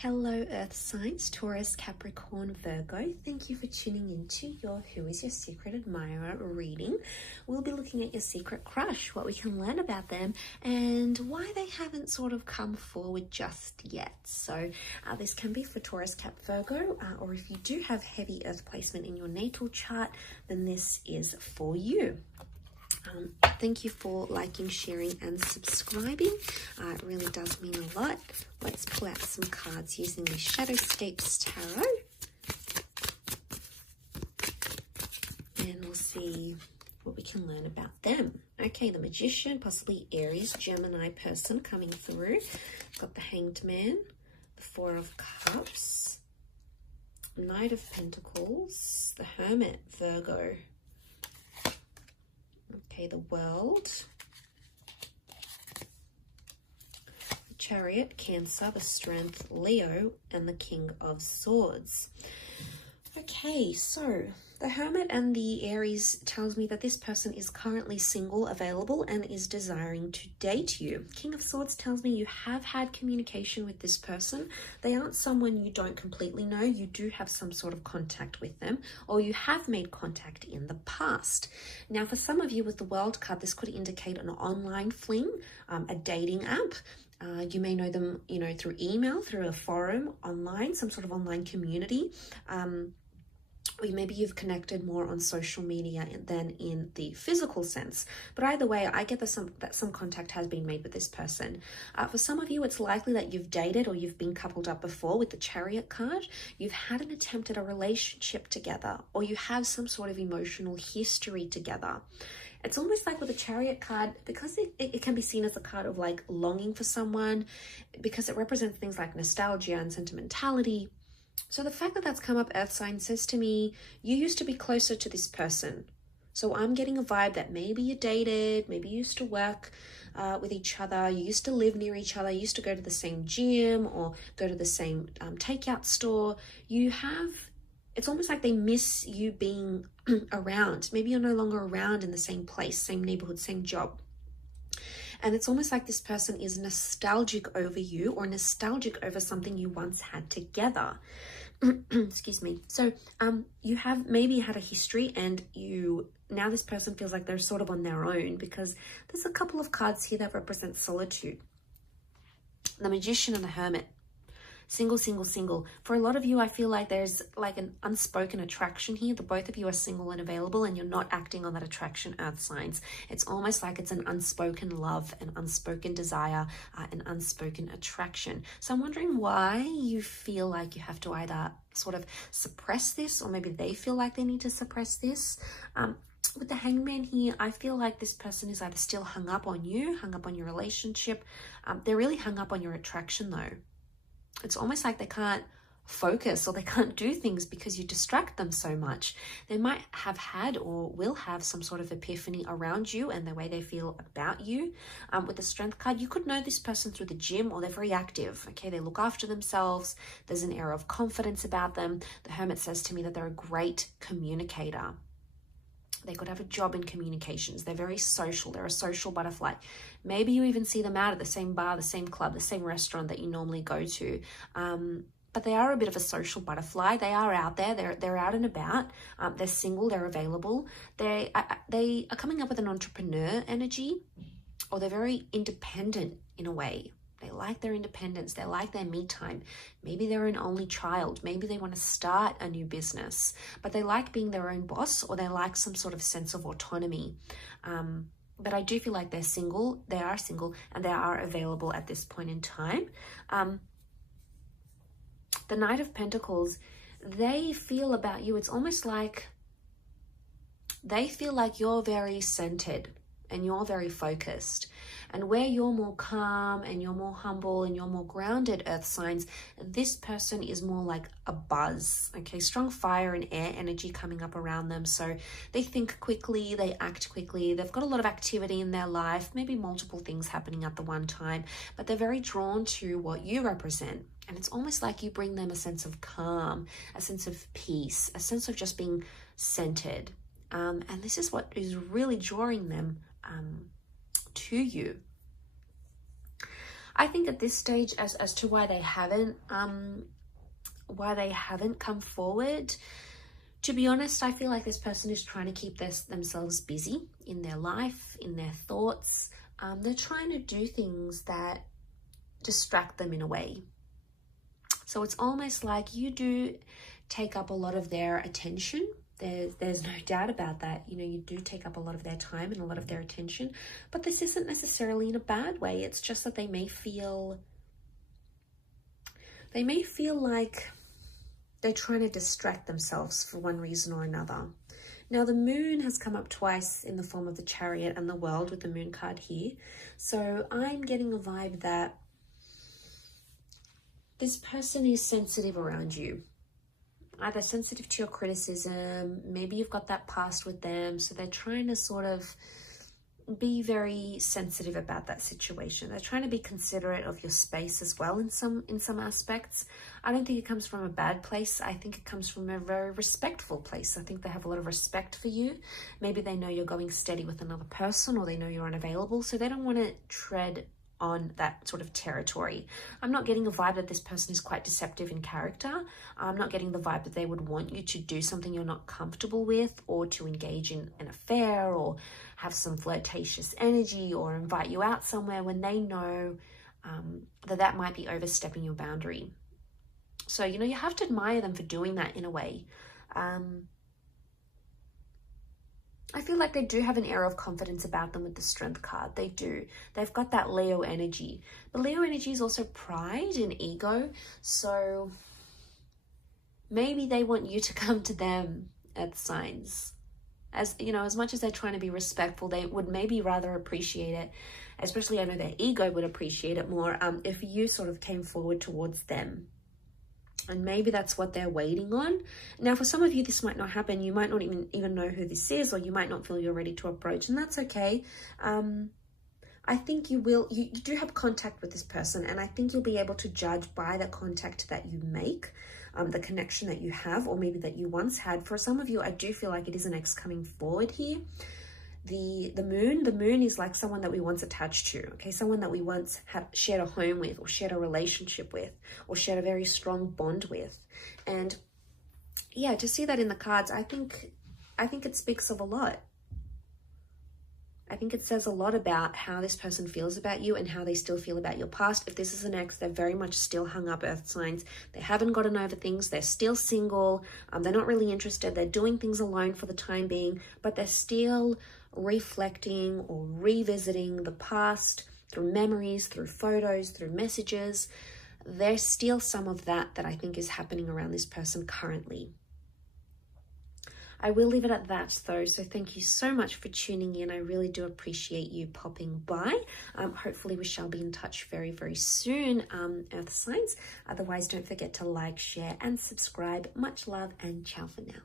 Hello Earth signs, Taurus, Capricorn, Virgo. Thank you for tuning into your Who is Your Secret Admirer reading. We'll be looking at your secret crush, what we can learn about them, and why they haven't sort of come forward just yet. So this can be for Taurus, Cap, Virgo, or if you do have heavy Earth placement in your natal chart, then this is for you. Thank you for liking, sharing, and subscribing. It really does mean a lot. Let's pull out some cards using the Shadowscapes Tarot. And we'll see what we can learn about them. Okay, the Magician, possibly Aries, Gemini person coming through. Got the Hanged Man, the Four of Cups, Knight of Pentacles, the Hermit, Virgo. Okay, the World, the Chariot, Cancer, the Strength, Leo, and the King of Swords. Okay, so the Hermit and the Aries tells me that this person is currently single, available, and is desiring to date you. King of Swords tells me you have had communication with this person. They aren't someone you don't completely know. You do have some sort of contact with them, or you have made contact in the past. Now, for some of you with the World card, this could indicate an online fling, a dating app. You may know them, through email, through a forum, online, some sort of online community. Or maybe you've connected more on social media than in the physical sense. But either way, I get that some contact has been made with this person. For some of you, it's likely that you've dated or you've been coupled up before with the Chariot card. You've had an attempt at a relationship together, or you have some sort of emotional history together. It's almost like with the Chariot card, because it can be seen as a card of like longing for someone, because it represents things like nostalgia and sentimentality. So the fact that that's come up, Earth sign, says to me, you used to be closer to this person. So I'm getting a vibe that maybe you dated, maybe you used to work with each other, you used to live near each other, you used to go to the same gym or go to the same takeout store. It's almost like they miss you being around. Maybe you're no longer around in the same place, same neighborhood, same job. And it's almost like this person is nostalgic over you, or nostalgic over something you once had together. Excuse me. So you have maybe had a history, and now this person feels like they're sort of on their own, because there's a couple of cards here that represent solitude. The Magician and the Hermit. Single, single, single. For a lot of you, I feel like there's like an unspoken attraction here. The both of you are single and available, and you're not acting on that attraction, Earth signs. It's almost like it's an unspoken love, an unspoken desire, an unspoken attraction. So I'm wondering why you feel like you have to either sort of suppress this, or maybe they feel like they need to suppress this. With the Hangman here, I feel like this person is either still hung up on you, hung up on your relationship. They're really hung up on your attraction though. It's almost like they can't focus or they can't do things because you distract them so much. They might have had or will have some sort of epiphany around you and the way they feel about you. With the Strength card, you could know this person through the gym, or they're very active. Okay, they look after themselves. There's an air of confidence about them. The Hermit says to me that they're a great communicator. They could have a job in communications. They're very social. They're a social butterfly. Maybe you even see them out at the same bar, the same club, the same restaurant that you normally go to. But they are a bit of a social butterfly. They are out there. They're out and about. They're single. They're available. They are coming up with an entrepreneur energy, or they're very independent in a way. They like their independence. They like their me time. Maybe they're an only child. Maybe they want to start a new business, but they like being their own boss, or they like some sort of sense of autonomy. But I do feel like they're single. They are single, and they are available at this point in time. The Knight of Pentacles, they feel about you, it's almost like they feel like you're very centered and you're very focused. And where you're more calm and you're more humble and you're more grounded, Earth signs, this person is more like a buzz. Okay, strong fire and air energy coming up around them. So they think quickly, they act quickly, they've got a lot of activity in their life, maybe multiple things happening at the one time, but they're very drawn to what you represent. And it's almost like you bring them a sense of calm, a sense of peace, a sense of just being centered. And this is what is really drawing them to you. I think at this stage, as to why they haven't come forward, to be honest, I feel like this person is trying to keep themselves busy in their life, in their thoughts. They're trying to do things that distract them in a way. So it's almost like you do take up a lot of their attention. There's no doubt about that. You know, you do take up a lot of their time and a lot of their attention, but this isn't necessarily in a bad way. It's just that they may feel like they're trying to distract themselves for one reason or another. Now, the moon has come up twice in the form of the Chariot and the World with the moon card here. So I'm getting a vibe that this person is sensitive around you. Either sensitive to your criticism, maybe you've got that past with them, so they're trying to sort of be very sensitive about that situation. They're trying to be considerate of your space as well in some aspects. I don't think it comes from a bad place. I think it comes from a very respectful place. I think they have a lot of respect for you. Maybe they know you're going steady with another person, or they know you're unavailable, so they don't want to tread on that sort of territory. I'm not getting a vibe that this person is quite deceptive in character. I'm not getting the vibe that they would want you to do something you're not comfortable with, or to engage in an affair, or have some flirtatious energy, or invite you out somewhere when they know that might be overstepping your boundary. So, you know, you have to admire them for doing that in a way. I feel like they do have an air of confidence about them with the Strength card. They do. They've got that Leo energy. But Leo energy is also pride and ego. So maybe they want you to come to them at signs. As you know, as much as they're trying to be respectful, they would maybe rather appreciate it, especially I know their ego would appreciate it more, if you sort of came forward towards them. And maybe that's what they're waiting on. Now, for some of you, this might not happen. You might not even know who this is, or you might not feel you're ready to approach, and that's okay. I think you do have contact with this person, and I think you'll be able to judge by the contact that you make, the connection that you have, or maybe that you once had. For some of you, I do feel like it is an ex coming forward here. The moon is like someone that we once attached to, okay? Someone that we once have shared a home with, or shared a relationship with, or shared a very strong bond with. And yeah, to see that in the cards, I think it speaks of a lot. I think it says a lot about how this person feels about you and how they still feel about your past. If this is an ex, they're very much still hung up, earth signs. They haven't gotten over things. They're still single. They're not really interested. They're doing things alone for the time being, but they're still reflecting or revisiting the past through memories, through photos, through messages. There's still some of that I think is happening around this person currently. I will leave it at that though, so thank you so much for tuning in. I really do appreciate you popping by. Hopefully we shall be in touch very, very soon, earth signs. Otherwise, don't forget to like, share and subscribe. Much love and ciao for now.